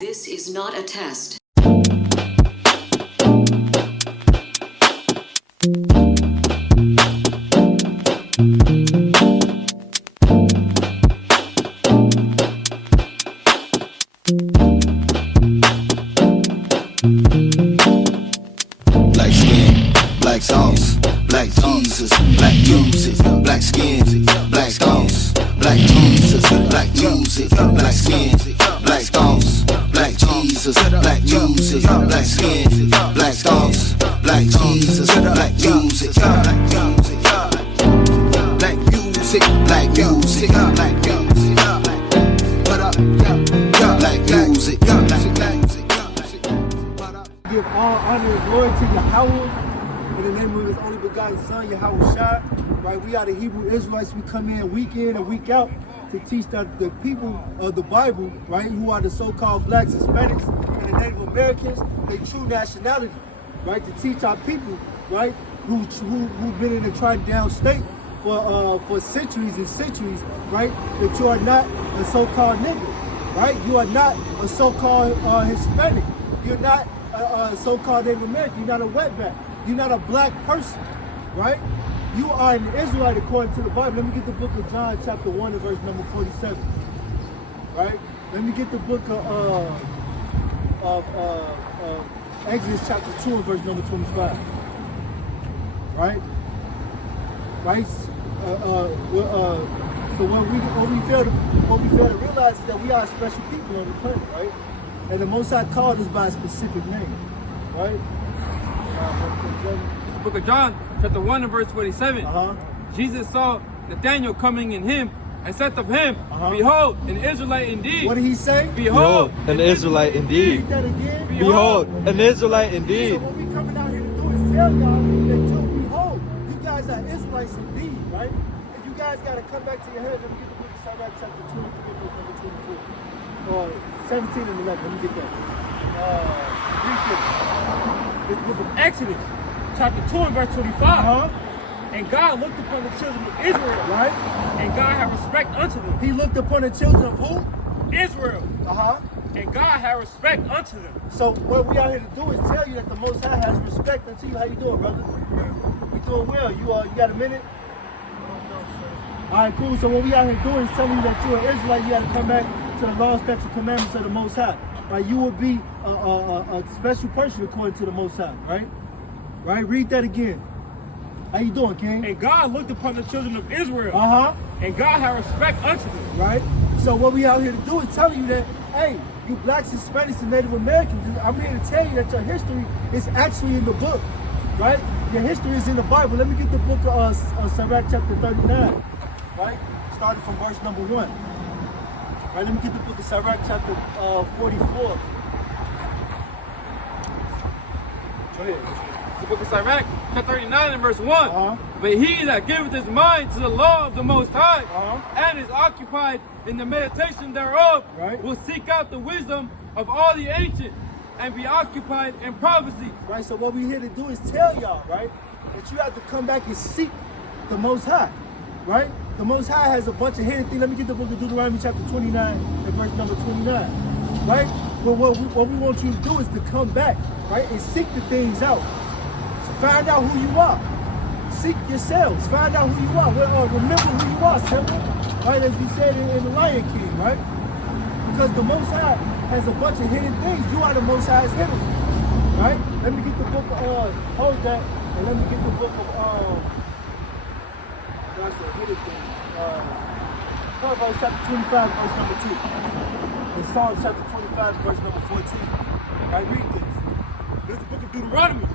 This is not a test. Black skin, black sauce, black Jesus, black music, black skin, black sauce, black Jesus, black music, black skin, black sauce, black Jesus, black music, black skin, black sauce, black Jesus, black music, black music, black music, black music, black music, what up, black music, Give all honor and glory to Yahweh in the name of his only begotten son, Yawasap. Right, we are the Hebrew Israelites. We come in and week out to teach that the people of the Bible, right, who are the so-called blacks, Hispanics, and the Native Americans, their true nationality, right, to teach our people, right, who've been in the tried down state for centuries and centuries, right, that you are not a so-called nigger, right? You are not a so-called Hispanic. You're not a so-called Native American. You're not a wetback. You're not a black person, right? You are an Israelite according to the Bible. Let me get the book of John chapter 1 and verse number 47, right? Let me get the book of Exodus chapter 2 and verse number 25, right? Right? So what we fail to realize is that we are special people on the planet, right? And the Most High called us by a specific name, right? The book of John, chapter 1 and verse 47. Jesus saw Nathanael coming in him and said of him, Behold, an Israelite indeed. What did he say? Behold, an Israelite indeed. Read that again. Behold, an Israelite indeed. So what we coming out here to do is tell y'all that too, behold, you guys are Israelites indeed, right? And you guys got to come back to your head. Let me get the book of Sirach chapter 23, verse number 24. 17 and 11, let me get that. this book of Exodus, chapter 2 and verse 25. And God looked upon the children of Israel, Right? and God had respect unto them. He looked upon the children of who? Israel, and God had respect unto them. So what we out here to do is tell you that the Most High has respect unto you. How you doing, brother? You doing well. You got a minute? All right, cool. So what we out here doing is telling you that you're an Israelite. You got to come back to the law, statutes, and commandments of the Most High. Right? You will be a special person according to the Most High. Right? Right? Read that again. How you doing, King? And God looked upon the children of Israel, and God had respect unto them. Right? So what we out here to do is telling you that, hey, you blacks, Hispanics, and Native Americans, I'm here to tell you that your history is actually in the book. Right? Your history is in the Bible. Let me get the book of Sirach chapter 39. Right? Starting from verse number 1. Right, let me get the book of Sirach chapter 44. Go ahead. The book of Sirach, chapter 39 and verse 1. But he that giveth his mind to the law of the Most High, and is occupied in the meditation thereof, will seek out the wisdom of all the ancient, and be occupied in prophecy. Right, so what we're here to do is tell y'all, right, that you have to come back and seek the Most High. Right? The Most High has a bunch of hidden things. Let me get the book of Deuteronomy chapter 29 and verse number 29. Right? But what we want you to do is to come back, right, and seek the things out. So find out who you are. Seek yourselves. Find out who you are. Remember who you are, Simba. Right? As we said in the Lion King, right? Because the Most High has a bunch of hidden things. You are the Most High's hidden. Right? Let me get the book of hold that, and let me get the book of that's a hidden thing. Proverbs chapter 25, verse number 2. And Psalms chapter 25, verse number 14. Right, read this. This is the book of Deuteronomy,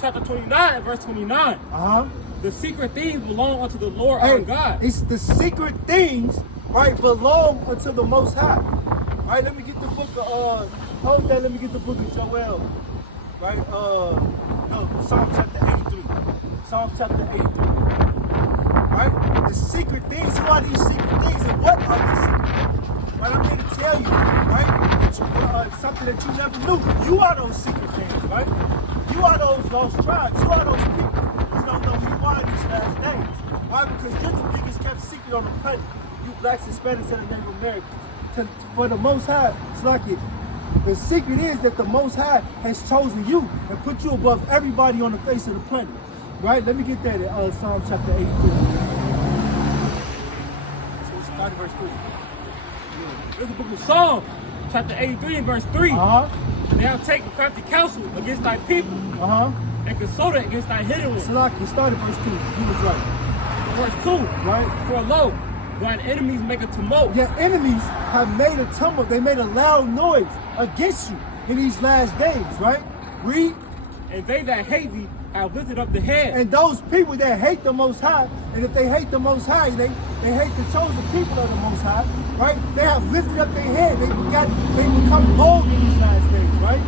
chapter 29 and verse 29. The secret things belong unto the Lord our God. It's the secret things, right, belong unto the Most High. Right, let me get the book of, hold that, let me get the book of Joel. Right, no, Psalm chapter 83. Psalm chapter 83. Right? The secret things. Who are these secret things and what are these secret things? Right? I'm here to tell you, right? That you, something that you never knew. You are those secret things, right? You are those lost tribes. You are those people who don't know who you are in these last days. Why? Because you're the biggest kept secret on the planet. You blacks, Hispanics, and the Native Americans. For the Most High, it's like it. The secret is that the Most High has chosen you and put you above everybody on the face of the planet. Right? Let me get that in Psalm chapter 83. So we started verse 3. There's the book of Psalms, chapter 83 and verse 3. They have taken crafty counsel against thy people. And consulted against thy hidden ones. Salaki, started verse 2. He was right. Verse 2, right? For lo, thine enemies make a tumult. Your enemies have made a tumult. They made a loud noise against you in these last days, right? Read. And they that hate thee have lifted up the head. And those people that hate the Most High, and if they hate the Most High, they hate the chosen people of the Most High, right? They have lifted up their head. They become bold in these last days, right?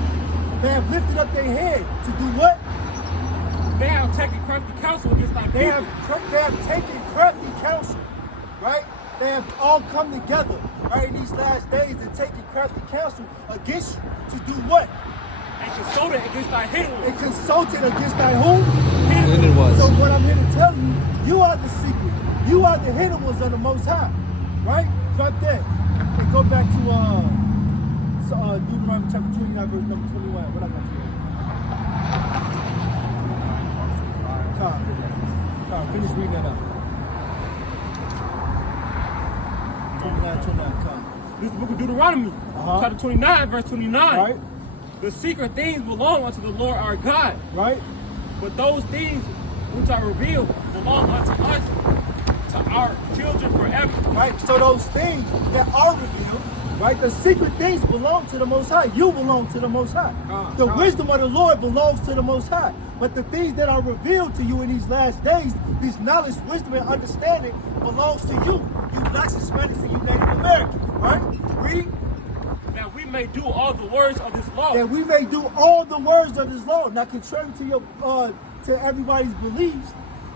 They have lifted up their head to do what? They have taken crafty counsel against thy people. They have taken crafty counsel, right? They have all come together, right, in these last days and taken crafty counsel against you to do what? And consulted against thy hidden ones. And consulted against thy who? Hidden ones. So what I'm here to tell you, you are the secret. You are the hidden ones of the Most High, right? Right there. And go back to Deuteronomy chapter 29, verse number 21. What I got here? Finish reading that up. 29. This is the book of Deuteronomy, chapter 29, verse 29. Right. The secret things belong unto the Lord our God. Right. But those things which are revealed belong unto us, to our children forever. Right. So those things that are revealed, right? The secret things belong to the Most High. You belong to the Most High. The wisdom of the Lord belongs to the Most High. But the things that are revealed to you in these last days, this knowledge, wisdom, and understanding belongs to you. You blacks, Hispanics, and you Native Americans, right? Read. That we may do all the words of this law. That we may do all the words of this law. Now, contrary to your to everybody's beliefs,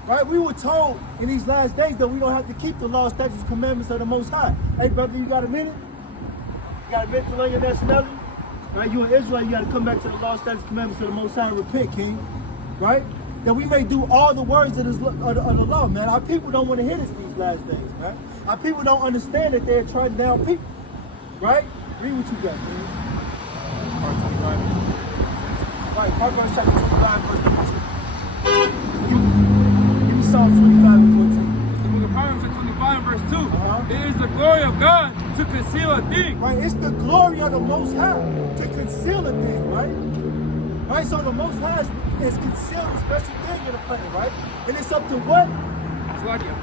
right? We were told in these last days that we don't have to keep the law, statutes, commandments of the Most High. Hey, brother, you got a minute? You got a minute to learn your nationality? Right? You in Israel, you got to come back to the law, statutes, commandments of the Most High and repent, King. Right? That we may do all the words of the law, man. Our people don't want to hear this these last days, right? Our people don't understand that they're trodden down people, right? Read what you got, man. Right, Proverbs chapter 25, verse 14. Give me Psalm 25 and 14. The book of Proverbs chapter 25, verse 2. It is the glory of God to conceal a thing. Right, it's the glory of the Most High to conceal a thing, right? Right, so the Most High is concealed a special thing in the planet, right? And it's up to what?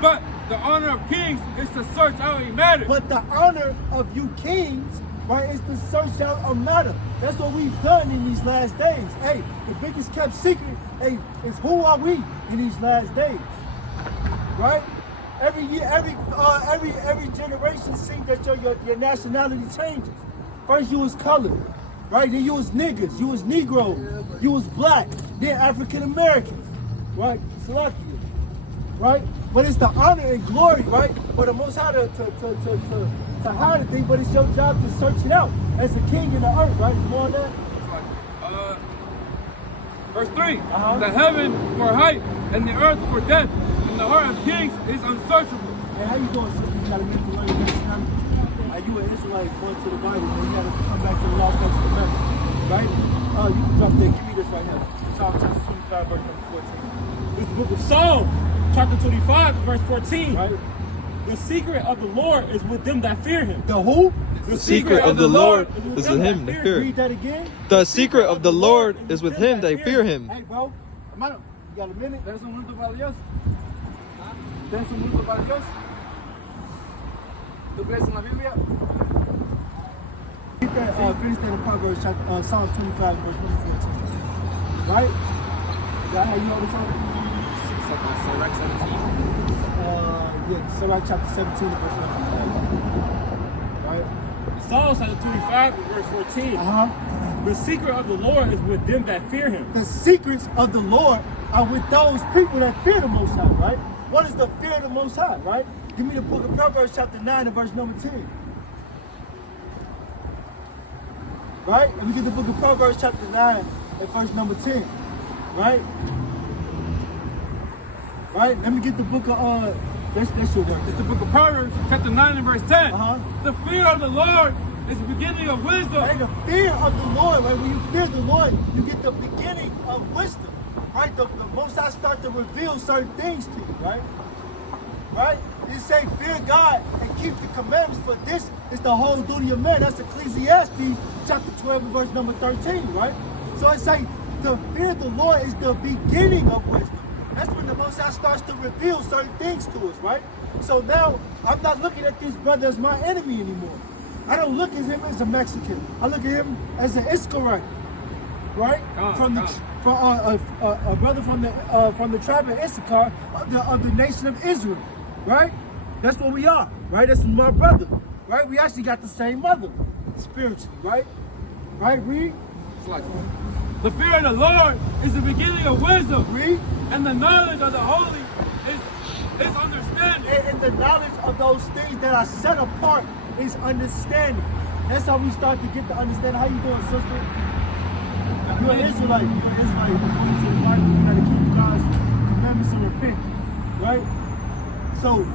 But the honor of kings is to search out a matter. But the honor of you kings, right, is to search out a matter. That's what we've done in these last days. Hey, the biggest kept secret, hey, is who are we in these last days, right? Every year, every generation sees that your nationality changes. First you was colored. Right, then you was niggas, you was Negroes, you was black, then African Americans, right? Salaki, right? But it's the honor and glory, right? For the Most High to hide a thing, but it's your job to search it out as a king in the earth, right? More on that. Verse 3. The heaven for height and the earth for depth, and the heart of kings is unsearchable. Hey, how you doing, sister? You gotta get to learn your nationality. You an Israelite going to the Bible, and you gotta come back to the law, statutes, commandments, right? You can drop that. Give me this right now. Psalm chapter 25, verse number 14. This is the book of Psalms, chapter 25, verse 14. Right? The secret of the Lord is with them that fear him. The who? The secret of the Lord is with him that fear him. Read that again. The secret of the Lord is with him that fear him. Hey, bro, you got a minute? ¿Tienes un minuto para Dios? ¿Tienes un minuto para Dios? ¿Tú crees en la Biblia? Get that, finish that in Proverbs, Psalm 25, verse number 14. Right? Is that how you know the song? Sirach 17. Yeah, Sirach chapter 17, verse number 5. Right? Psalms chapter 25, verse 14. The secret of the Lord is with them that fear him. The secrets of the Lord are with those people that fear the Most High, right? What is the fear of the Most High, right? Give me the book of Proverbs chapter 9 and verse number 10. Right? Let me get the book of Proverbs chapter 9 and verse number 10. Right? Right? Let me get the book of, that should work. It's the book of Proverbs, chapter 9 and verse 10. The fear of the Lord is the beginning of wisdom. Right? The fear of the Lord, right? When you fear the Lord, you get the beginning of wisdom. Right? The Most High start to reveal certain things to you, right? Right? You say, fear God and keep the commandments, for this is the whole duty of man. That's Ecclesiastes chapter 12 and verse number 13, right? So it say, the fear of the Lord is the beginning of wisdom. That's when the Most High starts to reveal certain things to us, right? So now, I'm not looking at this brother as my enemy anymore. I don't look at him as a Mexican. I look at him as an Israelite, right? A brother from the tribe of Issachar of the nation of Israel, right? That's what we are, right? That's my brother, right? We actually got the same mother, spiritually, right? Right, read. It's like, the fear of the Lord is the beginning of wisdom. Read. And the knowledge of the holy is understanding. And the knowledge of those things that are set apart is understanding. That's how we start to get the understanding. How you doing, sister? You're an Israelite. You're an Israelite. According to the Bible, you gotta keep God's commandments and repent, right? So,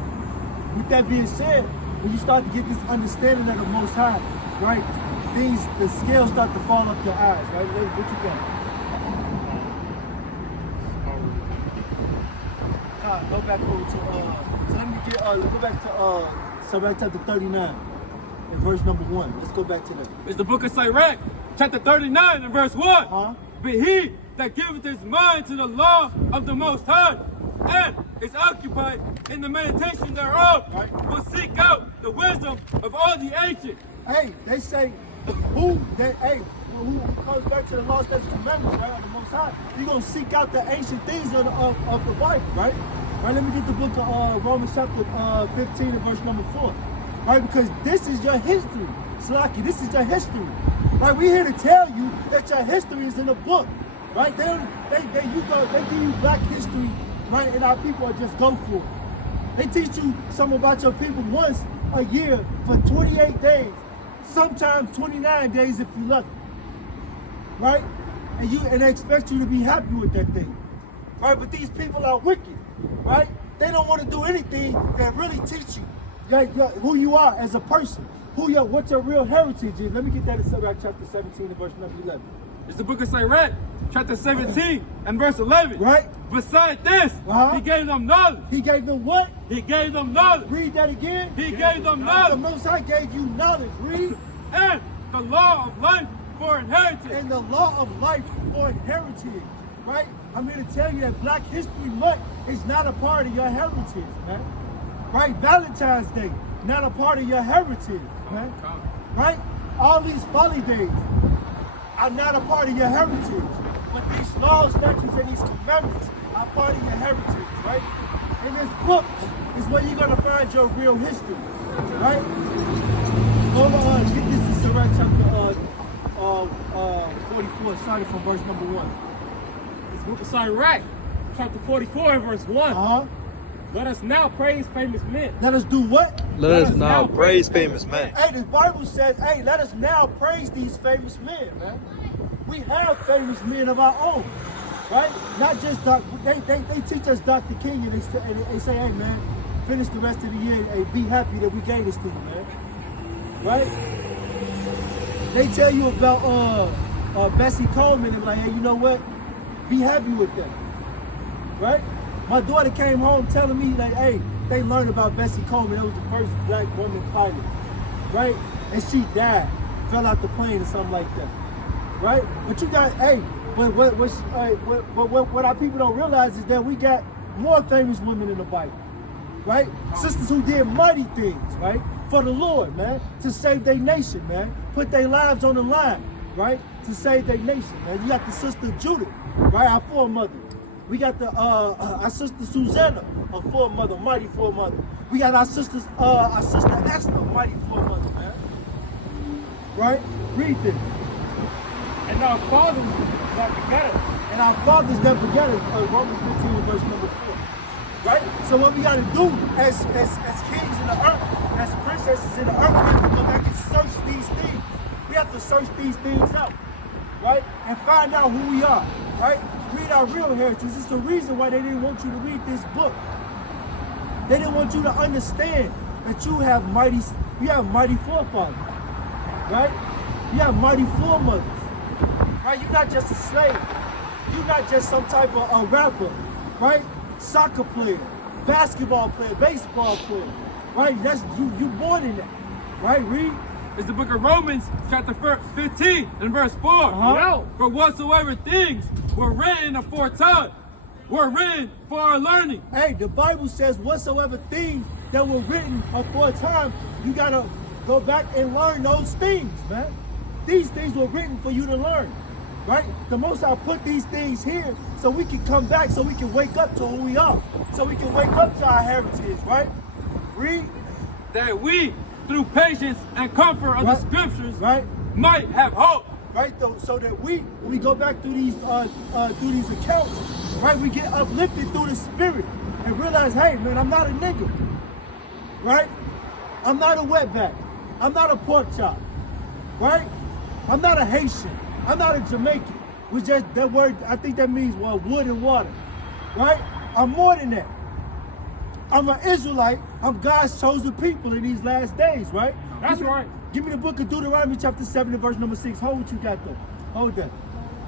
with that being said, when you start to get this understanding of the Most High, right, the scales start to fall off your eyes, right? What you got? Go back over to so let me get go back to Sirach chapter 39 and verse number 1. Let's go back to that. It's the book of Sirach, chapter 39 and verse 1. But he that giveth his mind to the law of the Most High and is occupied in the meditation thereof will seek out the wisdom of all the ancient. Hey, they say who comes back to the law, statutes, and commandments, right, of the Most High, you're going to seek out the ancient things of the Bible, right? Right, let me get the book of Romans chapter 15 and verse number 4. Right, because this is your history. Slaki, this is your history. Right, we're here to tell you that your history is in a book. Right, they give you black history, right, and our people just go for it. They teach you something about your people once a year for 28 days, sometimes 29 days if you're lucky. Right? And they expect you to be happy with that thing. Right? But these people are wicked. Right? They don't want to do anything that really teach you who you are as a person, what your real heritage is. Let me get that in Sirach chapter 17 and verse number 11. It's the book of Sirach, chapter 17 and verse 11. Right? Beside this, he gave them knowledge. He gave them what? He gave them knowledge. Read that again. He gave them knowledge. The Most High gave you knowledge. Read. And the law of life for inheritance. And the law of life for inheritance. Right? I'm here to tell you that Black History Month is not a part of your heritage, man. Right? Valentine's Day, not a part of your heritage, man. Right? All these holidays are not a part of your heritage. But these laws, statutes, and these commandments are part of your heritage, right? And this book is where you're going to find your real history, right? Hold on, get this in Sirach chapter 44, starting from verse number 1. This book of Sirach, chapter 44 and verse 1. Let us now praise famous men. Let us do what? Let us now praise famous men. Hey, the Bible says, hey, let us now praise these famous men, man. We have famous men of our own, right? Not just they teach us Dr. King, and they say, hey, man, finish the rest of the year and be happy that we gave this to you, man. Right? They tell you about Bessie Coleman and like, hey, you know what? Be happy with that, right? My daughter came home telling me, like, hey, they learned about Bessie Coleman. It was the first black woman pilot, right? And she died, fell out the plane or something like that, right? But you got, hey, but what our people don't realize is that we got more famous women in the Bible, right? Sisters who did mighty things, right? For the Lord, man, to save their nation, man. Put their lives on the line, right? To save their nation, man. You got the sister Judith, right? Our foremother. We got the our sister Susanna, a foremother, mighty foremother. We got our sister Esther, mighty foremother, man. Right? Read this. And our fathers that begat us. And our fathers that begat us, Romans 15 verse number 4. Right? So what we gotta do as kings in the earth, as princesses in the earth, we have to go back and search these things. We have to search these things out, right? And find out who we are, right? Read our real heritage. This is the reason why they didn't want you to read this book. They didn't want you to understand that you have mighty forefathers. right? You have mighty foremothers, right? You're not just a slave. You're not just some type of a rapper, right? Soccer player, basketball player, baseball player, right? That's you born in that, right? Read. It's the book of Romans, chapter 15 and verse 4. For whatsoever things were written aforetime were written for our learning. Hey, the Bible says whatsoever things that were written aforetime, you gotta go back and learn those things, man. These things were written for you to learn, right? The Most High put these things here so we can come back, so we can wake up to who we are, so we can wake up to our heritage, right? Read. That we, through patience and comfort of the scriptures, might have hope. Right, so that when we go back through these accounts, right, we get uplifted through the spirit and realize, hey man, I'm not a nigga, right? I'm not a wetback. I'm not a pork chop, right? I'm not a Haitian. I'm not a Jamaican. Which just that word, I think that means wood and water, right? I'm more than that. I'm an Israelite. I'm God's chosen people in these last days, right? That's right. Give me the book of Deuteronomy chapter 7 and verse number 6. Hold what you got though. Hold that.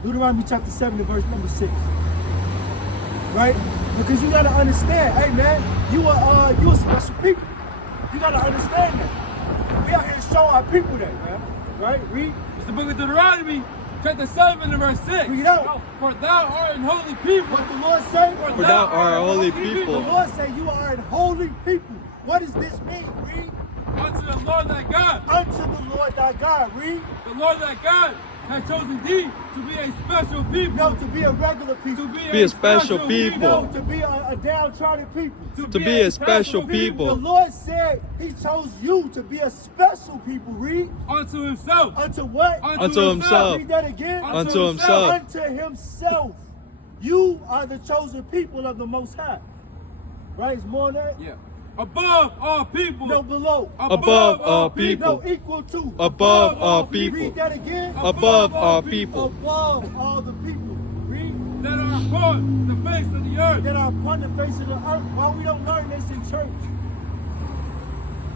Deuteronomy chapter 7 and verse number 6. Right? Because you gotta understand, hey man, you a special people. You gotta understand that. We out here to show our people that, man. Right? Read. It's the book of Deuteronomy, chapter 7 and verse 6. Read it out. For thou art an holy people. What the Lord say? For thou art a holy people. The Lord say you are an holy people. What does this mean? Read. Unto the Lord thy God. Unto the Lord thy God. Read. The Lord thy God has chosen thee to be a special people. No, to be a regular people. To be a special people. No, to be a downtrodden people. To be a special people. The Lord said he chose you to be a special people. Read. Unto himself. Unto what? Unto himself. Read that again. Unto himself. Unto himself. You are the chosen people of the Most High. Right? It's more than that? Yeah. Above all people. No, below. Above all people. No, equal to. Above all people. Read that again. Above all people. Above all the people. Read. That are upon the face of the earth. That are upon the face of the earth. Why we don't learn this in church?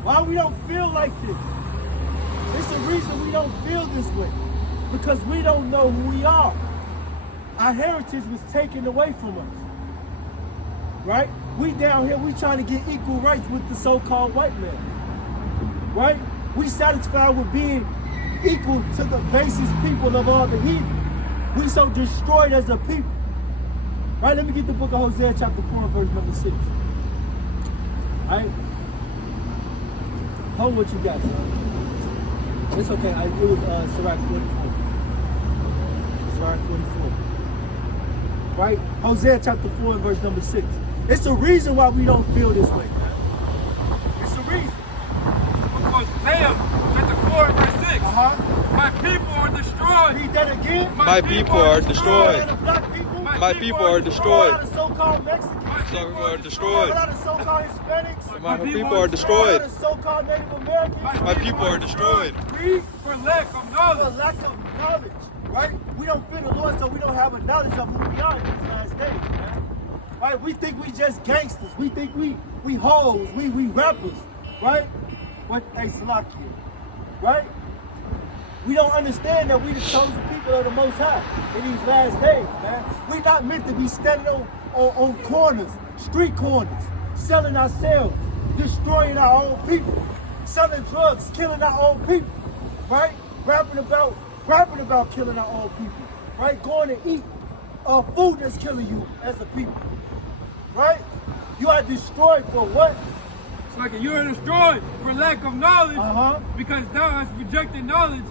Why we don't feel like this? It's the reason we don't feel this way. Because we don't know who we are. Our heritage was taken away from us. Right? We down here, we trying to get equal rights with the so-called white man. Right? We satisfied with being equal to the basest people of all the heathen. We so destroyed as a people. Right? Let me get the book of Hosea chapter 4 verse number 6. Alright? Hold what you got, son. It's okay. I do Sirach 44. Sirach 44. Right? Hosea chapter 4 and verse number 6. It's the reason why we don't feel this way. It's the reason. Hosea chapter 4 and verse 6. My people are destroyed. Read that again. My people are destroyed. My people are destroyed. All the so-called Mexicans. Some people are destroyed. All the so-called Hispanics. My people are destroyed. All the so-called Native Americans. My people are destroyed. Read. For lack of knowledge. For lack of knowledge. Right? We don't fear the Lord, so we don't have a knowledge of who we are in these last days, man. Right? We think we just gangsters. We think we hoes. We rappers. Right? But hey, Salaki. Right? We don't understand that we the chosen people of the Most High in these last days, man. We're not meant to be standing on corners, street corners, selling ourselves, destroying our own people, selling drugs, killing our own people, right? Rapping about killing our own people, right? Going to eat food that's killing you as a people, right? You are destroyed for what? It's like you are destroyed for lack of knowledge, because thou hast rejected knowledge.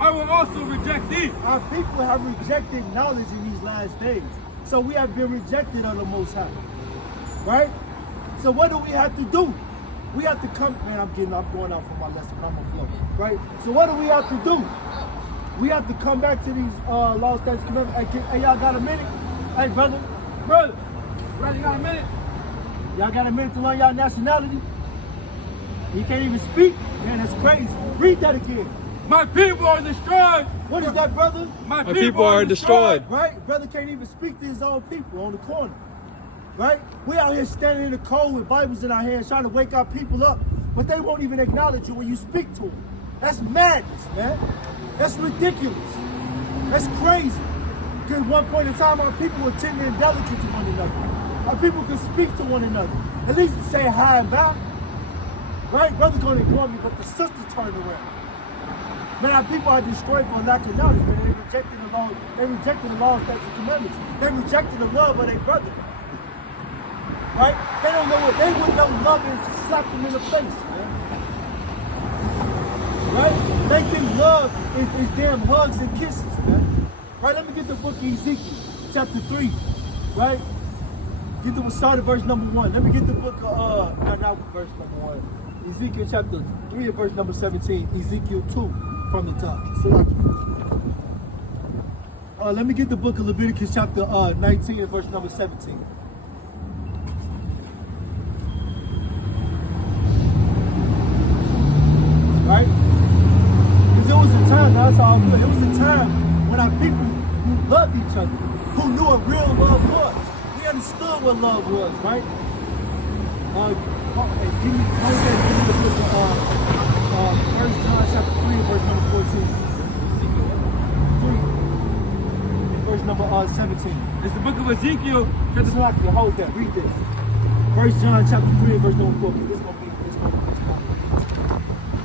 I will also reject thee. Our people have rejected knowledge in these last days. So we have been rejected of the Most High. Right? So what do we have to do? We have to come, man, I'm going out for my lesson, but I'm gonna flow. Right? So what do we have to do? We have to come back to these laws, statutes, commandments. Hey, y'all got a minute? Hey, brother, you got a minute? Y'all got a minute to learn y'all nationality? You can't even speak? Man, that's crazy. Read that again. My people are destroyed. What is that, brother? My people are destroyed. Right? Brother can't even speak to his own people on the corner. Right? We out here standing in the cold with Bibles in our hands trying to wake our people up, but they won't even acknowledge you when you speak to them. That's madness, man. That's ridiculous. That's crazy. Because at one point in time, our people were tender and delicate to one another. Our people could speak to one another. At least say hi and bye. Right? Brother's going to ignore me, but the sister turned around. Man, our people are destroyed for lack of knowledge, man. They rejected the law. They rejected the law, statutes, and commandments. They rejected the love of their brother. Right? They don't know what they would know love is to slap them in the face, man. Right? They think love is damn hugs and kisses, man. Right? Let me get the book of Ezekiel, chapter 3. Right? Get the start of verse number 1. Let me get the book of not verse number 1. Ezekiel chapter 3 and verse number 17. Ezekiel 2 from the top. Let me get the book of Leviticus chapter 19 and verse number 17. Right? Because there was a time, that's all good. There was a time when our people who loved each other, who knew what real love was. We understood what love was, right? Give me the book of 1 John chapter 3 verse number 14. 3 verse number 17. It's the book of Ezekiel. Just like you hold that, read this. 1 John chapter 3 verse number 14. This is going to be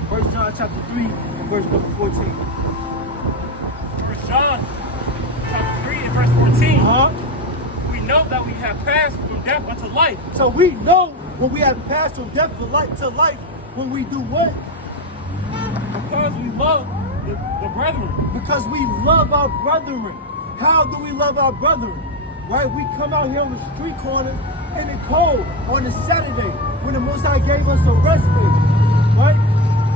1 John chapter 3 and verse number 14. 1 John chapter 3 and verse 14. We know that we have passed from death unto life. So we know when we have passed from death to life when we do what? Because we love the brethren. Because we love our brethren. How do we love our brethren? Right? We come out here on the street corner in the cold on a Saturday when the Most High gave us a rest day, right?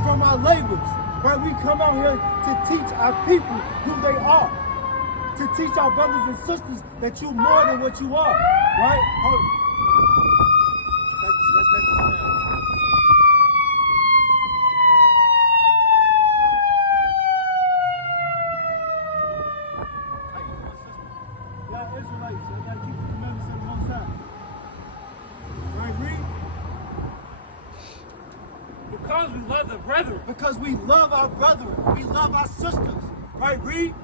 From our labors, right? We come out here to teach our people who they are. To teach our brothers and sisters that you're more than what you are, right? Let's let this down. Y'all Israelites, you gotta keep the commandments of the Most High. Right, read? Because we love the brethren. Because we love our brethren. We love our sisters. Right, read?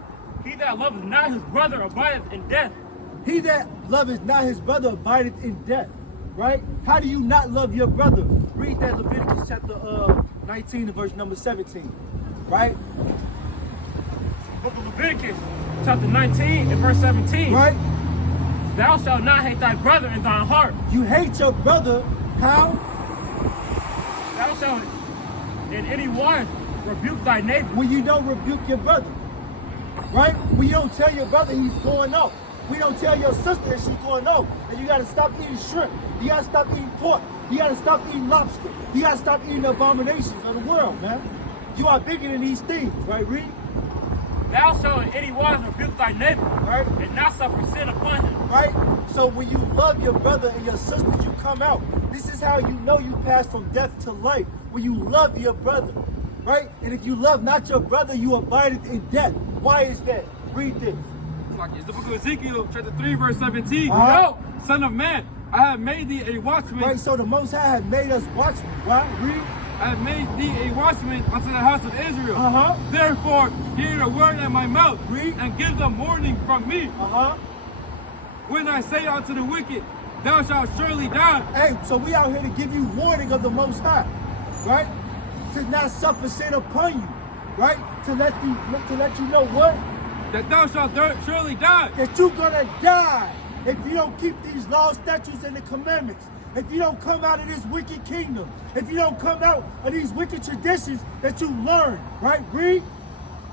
He that loveth not his brother abideth in death. He that loveth not his brother abideth in death. Right? How do you not love your brother? Read that Leviticus chapter 19 and verse number 17. Right? Book of Leviticus chapter 19 and verse 17. Right? Thou shalt not hate thy brother in thine heart. You hate your brother. How? Thou shalt in any wise rebuke thy neighbor. When you don't rebuke your brother. Right? When you don't tell your brother he's going off. We don't tell your sister that she's going off. And you got to stop eating shrimp. You got to stop eating pork. You got to stop eating lobster. You got to stop eating the abominations of the world, man. You are bigger than these things, right, Reed? Thou shalt in any wise rebuke thy neighbor, right? And not suffer sin upon him. Right? So when you love your brother and your sisters, you come out. This is how you know you pass from death to life. When you love your brother. Right? And if you love not your brother, you abide in death. Why is that? Read this. It's the book of Ezekiel, chapter 3, verse 17. No, son of man, I have made thee a watchman. Right, so the Most High had made us watchmen. Right? Read. I have made thee a watchman unto the house of Israel. Therefore, hear the word at my mouth. Read. And give them warning from me. When I say unto the wicked, thou shalt surely die. Hey, so we out here to give you warning of the Most High. Right? To not suffer sin upon you. Right? To let you know what? That thou shalt surely die. That you're gonna die if you don't keep these laws, statutes, and the commandments. If you don't come out of this wicked kingdom. If you don't come out of these wicked traditions that you learn. Right? Read.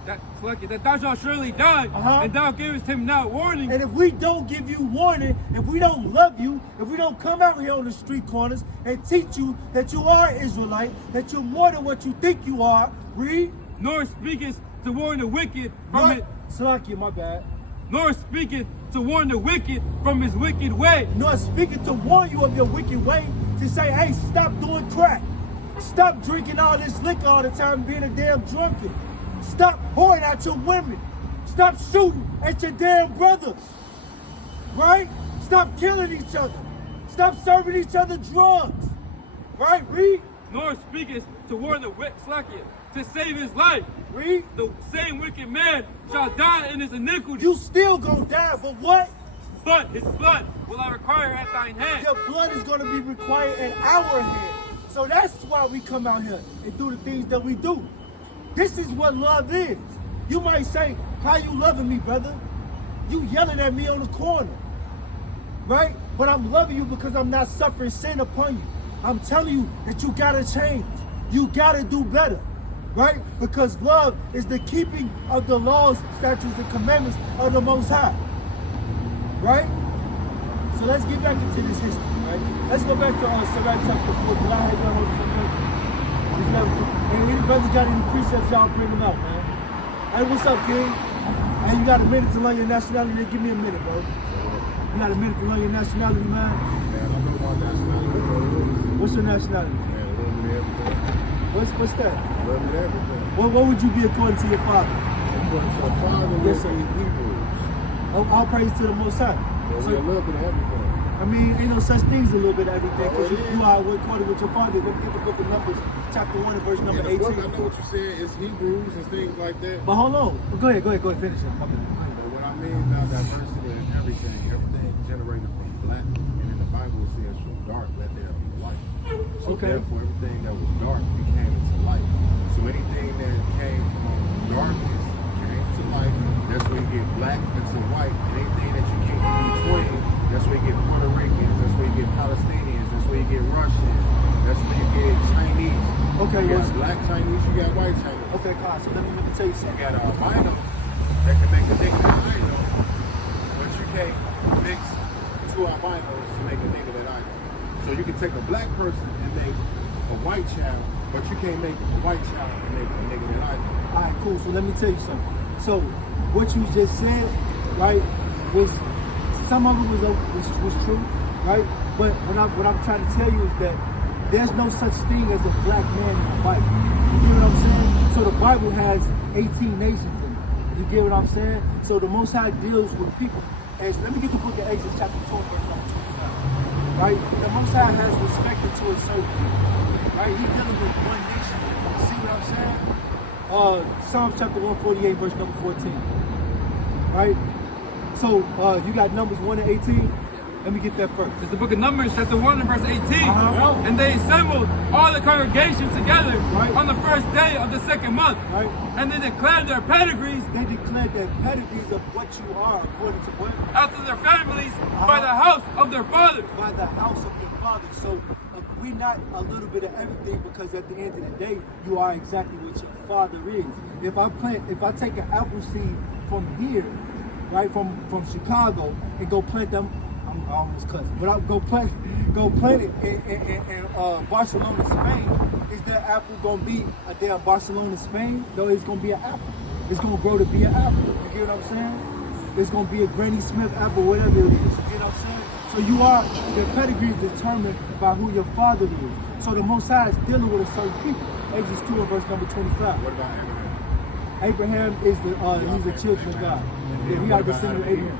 That thou shalt surely die, and thou givest him not warning. And if we don't give you warning, if we don't love you, if we don't come out here on the street corners and teach you that you are Israelite, that you're more than what you think you are, read. Nor speakest to warn the wicked from it. Salakia, my bad. Nor speaketh to warn the wicked from his wicked way. Nor speaking to warn you of your wicked way, to say, hey, stop doing crack. Stop drinking all this liquor all the time and being a damn drunkard. Stop whoring at your women. Stop shooting at your damn brothers. Right? Stop killing each other. Stop serving each other drugs. Right? Read. Nor speakest to warn the wicked, to save his life. Read. The same wicked man shall die in his iniquity. You still gonna die, but what? But his blood will I require at thine hand. Your blood is gonna be required at our hand. So that's why we come out here and do the things that we do. This is what love is. You might say, how you loving me, brother? You yelling at me on the corner, right? But I'm loving you because I'm not suffering sin upon you. I'm telling you that you gotta change. You gotta do better, right? Because love is the keeping of the laws, statutes, and commandments of the Most High, right? So let's get back into this history, right? Let's go back to Sirach chapter 4. And any brothers got any precepts, y'all bring them out, man. Hey, what's up, King? Hey, you got a minute to learn your nationality? Then give me a minute, bro. You got a minute to learn your nationality, man? Man, I know my nationality. What's your nationality? Man, love me everything. What's that? Love me everything. What would you be according to your father? According to my father, Yes, sir. Hebrews. All praise to the Most High. So So, we a little bit of everything. I mean, ain't no such thing as a little bit of everything, because Oh, it you is. are according with your father. Let me get the book of Numbers, chapter 1 and verse number In the 18. book, I know what you're saying. It's Hebrews and things like that. But hold on. Go ahead, finish it. But what I mean by diversity and everything generated from black. And in the Bible it says from dark, let there be light. So Okay. therefore everything that was dark became into light. So anything that came from darkness came to light. That's where you get black into white. And anything that you get in between, that's where you get Puerto Ricans, that's where you get Palestinians, that's where you get Russians, that's where you get Chinese. Okay, You well, got black Chinese, you got white Chinese. okay, Kyle, so let me tell you You something. got albino that can make a nigga albino, but you can't mix two albinos to make a nigga that I know. So you can take a black person and make a white child, but you can't make a white child and make a nigga that I know. All right, cool. So let me tell you something. So what you just said, right, was some of it was true, right? But what I'm trying to tell you is that there's no such thing as a black man in the Bible. You get what I'm saying? So the Bible has 18 nations in it. You get what I'm saying? So the Most High deals with people. As let me get the book of Exodus chapter 12, verse number 25. Right? The Most High has respect to a certain people. Right? He's dealing with one nation. You see what I'm saying? Psalms chapter 148, verse number 14. Right? So you got Numbers 1 and 18. Let me get that first. It's the book of Numbers, chapter 1 and verse 18. Uh-huh. And they assembled all the congregation together Right. on the first day of the second month. Right? And they declared their pedigrees They declared that pedigrees of what you are, according to what? after their families by the house of their fathers. By the house of your father. So we're not a little bit of everything, because at the end of the day, you are exactly what your father is. If I take an apple seed from here, right, from Chicago, and go plant them, I almost cussed, but I'll go plant it in Barcelona, Spain. Is that apple gonna be a damn Barcelona, Spain? No, it's gonna be an apple. It's gonna grow to be an apple. You get what I'm saying? It's gonna be a Granny Smith apple, whatever it is. You get what I'm saying? So your pedigree is determined by who your father is. So the Most High is dealing with a certain people. Exodus 2 and verse number 25. What about Abraham Abraham? is he's a children of God. Yeah, we are descendant of Abraham.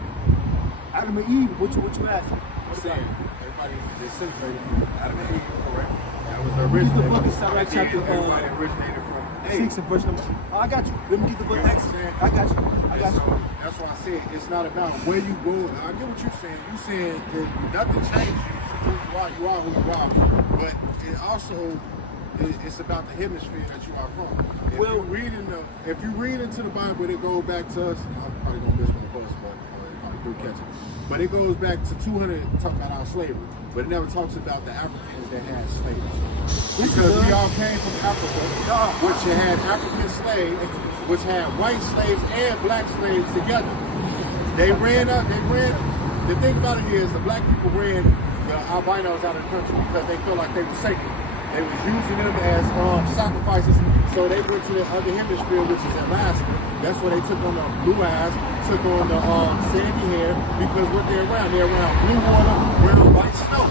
Adam and Eve, what you asking? I'm saying everybody disintegrated from Adam and Eve, correct? That was the Read the original. book of Sirach chapter Everybody originated from 6 and verse number 2. I got you. Let me get the book of Exodus. I got you. So that's why I said it's not about where you go. I get what you're saying. You're saying that nothing changes you. You are who you are. But it also it's about the hemisphere that you are from. If you read into the Bible, it goes back to us. I'm probably gonna miss my bus, but if I do catch it. But it goes back to 200, talking about our slavery. But it never talks about the Africans that had slaves. Because we all came from Africa, which had African slaves, which had white slaves and black slaves together. They ran. The thing about it is the black people ran the albinos out of the country because they felt like they were sacred. They was using them as sacrifices. So they went to the other hemisphere, which is Alaska. That's where they took on the blue eyes, took on the sandy hair, because what they're around blue water, around white snow.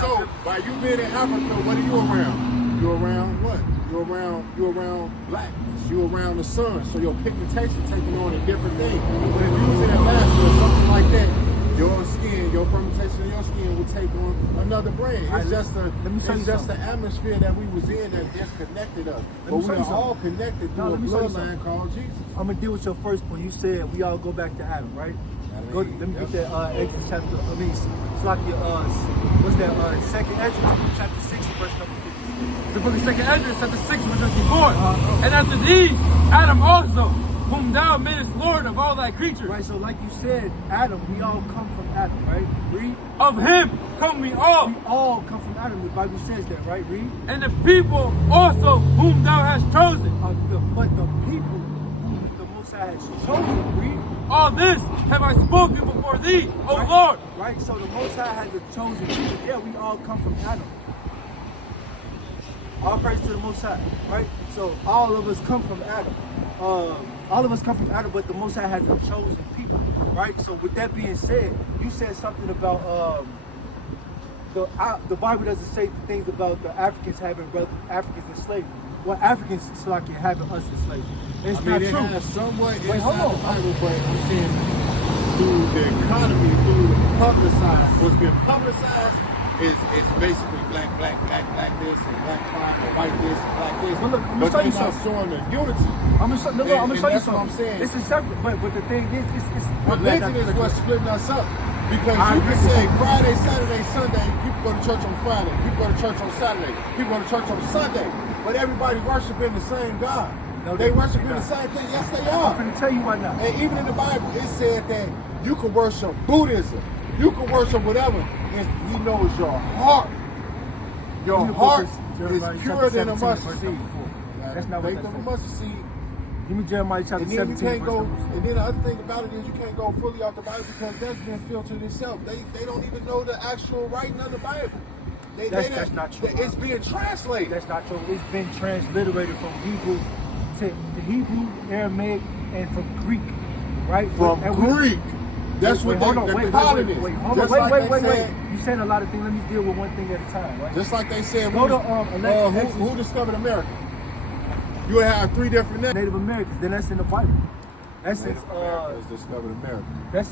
So by you being in Africa, what are you around? You're around what? You're around blackness. You're around the sun. So your pigmentation taking on a different thing. But if you was in Alaska or something like that, your skin, your fermentation of your skin will take on another brand. It's just the atmosphere that we was in that disconnected us. But we are all connected through a bloodline called Jesus. I'm gonna deal with your first point. You said we all go back to Adam, right? Let me get that Exodus chapter. It's like your what's that? Second Exodus chapter 6, verse number 50. The book of 2nd Ezra, chapter 6, verse 54. And after these, Adam also, whom thou madest Lord of all thy creatures. Right, so like you said, Adam, we all come from Adam, right? Read. Of him come we all. We all come from Adam. The Bible says that, right? Read. And the people also whom thou hast chosen. But the people whom the Most High has chosen, read. All this have I spoken before thee, O right, Lord. Right, so the Most High has a chosen people. Yeah, we all come from Adam. All praise to the Most High, right? So all of us come from Adam. All of us come from Adam, but the Most High has a chosen people, right? So with that being said, you said something about the Bible doesn't say things about the Africans having Africans in slavery. Well, Africans like having us in slavery. It's not true. It has somewhat Wait, hold inside on. the Bible, but I'm saying through the economy, through what's been publicized is basically black this and black pride, or white this and black this. But look, I'm but gonna they're show you not showing the unity. I'm gonna show you that's something. what I'm saying. This is separate, but the thing is, it's religion is what's splitting us up. Because you can say Friday, Saturday, Sunday, people go to church on Friday, people go to church on Saturday, people go to church on Sunday, but everybody worshiping the same God. No, they worshiping the same thing. Yes, they are. I'm gonna tell you why not. And even in the Bible, it said that you can worship Buddhism, you can worship whatever, if He knows your heart. Your heart is purer than a mustard seed. That's not what faith of a mustard seed. Give me Jeremiah chapter 17. And then you can't go. And then the other thing about it is you can't go fully off the Bible because that's been filtered itself. They don't even know the actual writing of the Bible. That's not true. It's being translated. That's not true. It's been transliterated from Hebrew to Hebrew, Aramaic, and from Greek, right? From Greek. That's what they're calling it. Wait. You said a lot of things. Let me deal with one thing at a time, right? Just like they said, who discovered America? You have 3 different names. Native Americans. Then that's in the Bible. That's Native Americans discovered America. That's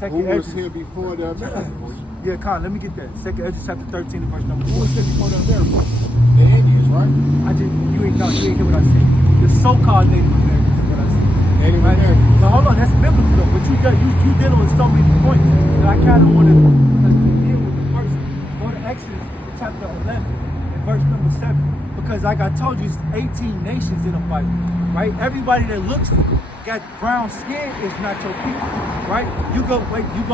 second. Who was here before the Americans? Yeah, Con, let me get that. Second Ezra chapter 13, verse number 4. Who was here before the Americans? The Indians, right? You ain't hear what I said. The so-called Native Americans is what I said. Native Americans. But hold on, that's biblical though. But you dealing with so many points that I kind of want to deal with the first. Go to Exodus chapter 11 and verse number 7. Because like I told you, it's 18 nations in the Bible, right? Everybody that looks got brown skin is not your people, right? You go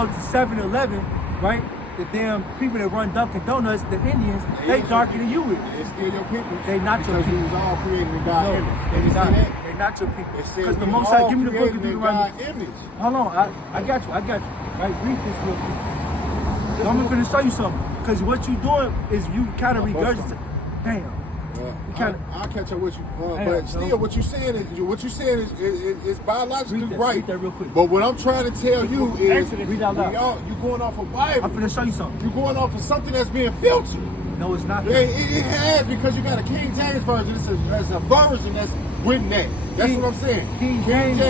to 7-Eleven, right? The damn people that run Dunkin' Donuts, the Indians, they darker than you is. They're still your people. They not your people. Because you was all created in God's image. They're not your people. Because the Most High, give me the book of Deuteronomy. Hold on, I got you. Right, read this real quick. I'm gonna show you something. Because what you doing is you kind of regurgitate. Damn. I'll catch up with you, but still, what you're saying is biologically right. Read that real quick. But what I'm trying to tell you is, read out loud. You're going off of Bible. I'm gonna show you something. You're going off of something that's being filtered. No, it's not. It has, because you got a King James version. There's a version that's written that. That's what I'm saying. King James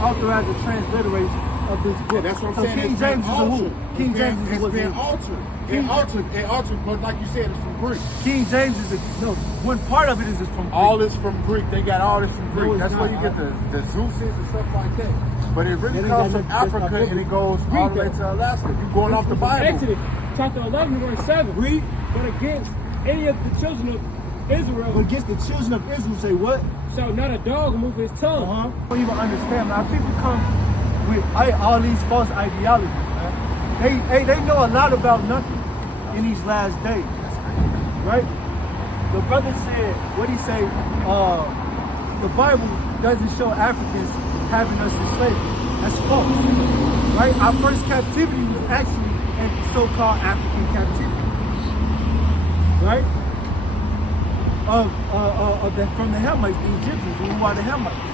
authorized the transliteration of this book. That's what I'm so saying. King James is a who? King James is being altered. It altered, but like you said, it's from Greek. King James is one part of it is from Greek. All is from Greek. They got all this from Greek. No, that's where you get the Zeus's and stuff like that. But it really They comes got from that's Africa not and it goes all the way to Alaska. You're going off the Bible. Exodus chapter 11, verse 7. Read. But against any of the children of Israel, But against the children of Israel, say what? shall not a dog move his tongue. Don't even understand. Now people come with all these false ideologies, man. They know a lot about nothing in these last days, right? The brother said, what he say? The Bible doesn't show Africans having us in slavery. That's false, right? Our first captivity was actually in so-called African captivity, right? From the Hamites, the Egyptians, who are the Hamites.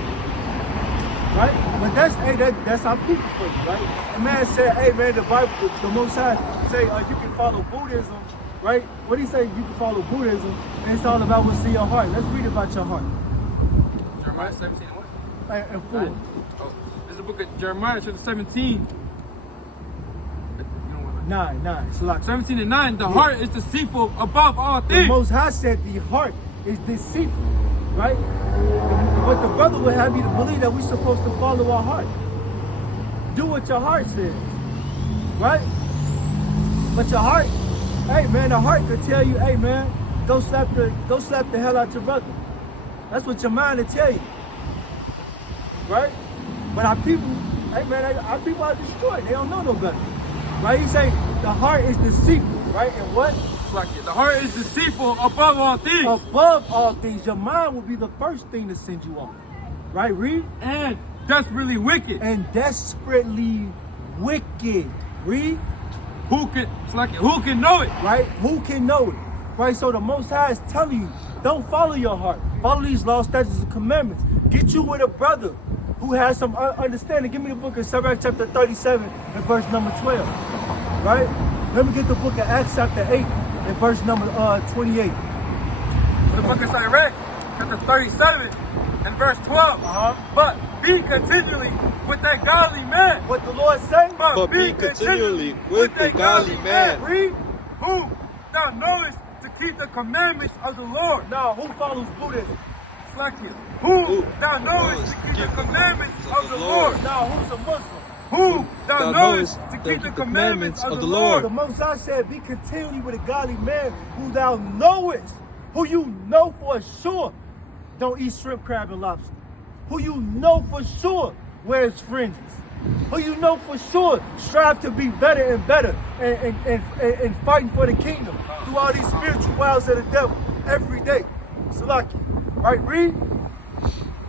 Right? But that's our people for you, right? The man said, hey man, the Bible, the Most High say you can follow Buddhism, right? What he say? You can follow Buddhism, and it's all about what's in your heart. Let's read about your heart. Jeremiah 17 and what? And 4. Oh, this is the book of Jeremiah chapter 17 9. So like 17 and 9, the heart is deceitful above all the things. Most High said the heart is deceitful, right? But the brother would have you to believe that we're supposed to follow our heart. Do what your heart says, right? But your heart, hey man, the heart could tell you, hey man, go slap the hell out your brother. That's what your mind will tell you, right? But our people, hey man, our people are destroyed. They don't know no better, right? He say the heart is deceitful, right? And what? Like it. The heart is deceitful above all things. Above all things, your mind will be the first thing to send you off, right? Read. And desperately wicked. And desperately wicked. Read. Who can know it? Right? Who can know it? Right? So the Most High is telling you, don't follow your heart. Follow these laws, statutes, and commandments. Get you with a brother who has some understanding. Give me the book of Sirach chapter 37 and verse number 12. Right? Let me get the book of Acts chapter 8 and verse number 28. The book of Sirach chapter 37 and verse 12. But be continually with that godly man. What the Lord say? But be continually with the godly man. Read. Who thou knowest to keep the commandments of the Lord. Now, who follows Buddhism? Who thou knowest to keep the commandments of the Lord. Now, who's a Muslim? Who thou knowest to keep the commandments of the Lord. The Most High said, be continually with a godly man who thou knowest, who you know for sure don't eat shrimp, crab, and lobster. Who you know for sure wears fringes. Who you know for sure strive to be better and better and fighting for the kingdom through all these spiritual wiles of the devil every day. Salaki. Right, read.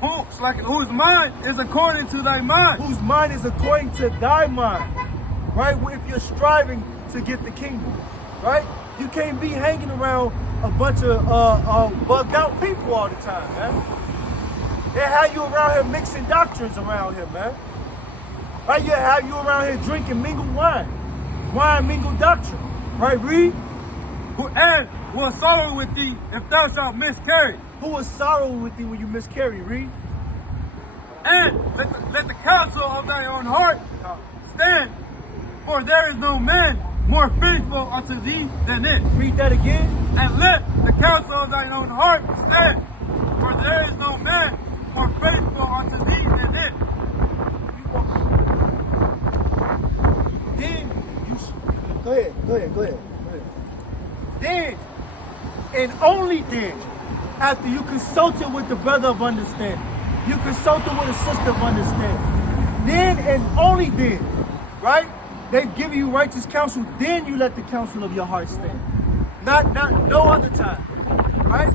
Whose mind is according to thy mind. Whose mind is according to thy mind. Right? If you're striving to get the kingdom. Right? You can't be hanging around a bunch of bugged out people all the time, man. They have you around here mixing doctrines around here, man. Right? You have you around here drinking mingled wine. Wine mingled doctrine. Right? Read. Who and will sorrow with thee if thou shalt miscarry. Who will sorrow with thee when you miscarry? Read. And let the counsel of thy own heart stand, for there is no man more faithful unto thee than it. Read that again. And let the counsel of thine own heart stand, for there is no man more faithful unto thee than it. Then you go ahead. Then and only then, after you consulted with the brother of understanding, you consulted with a sister of understanding, then and only then, right? They've given you righteous counsel, then you let the counsel of your heart stand. Not no other time, right?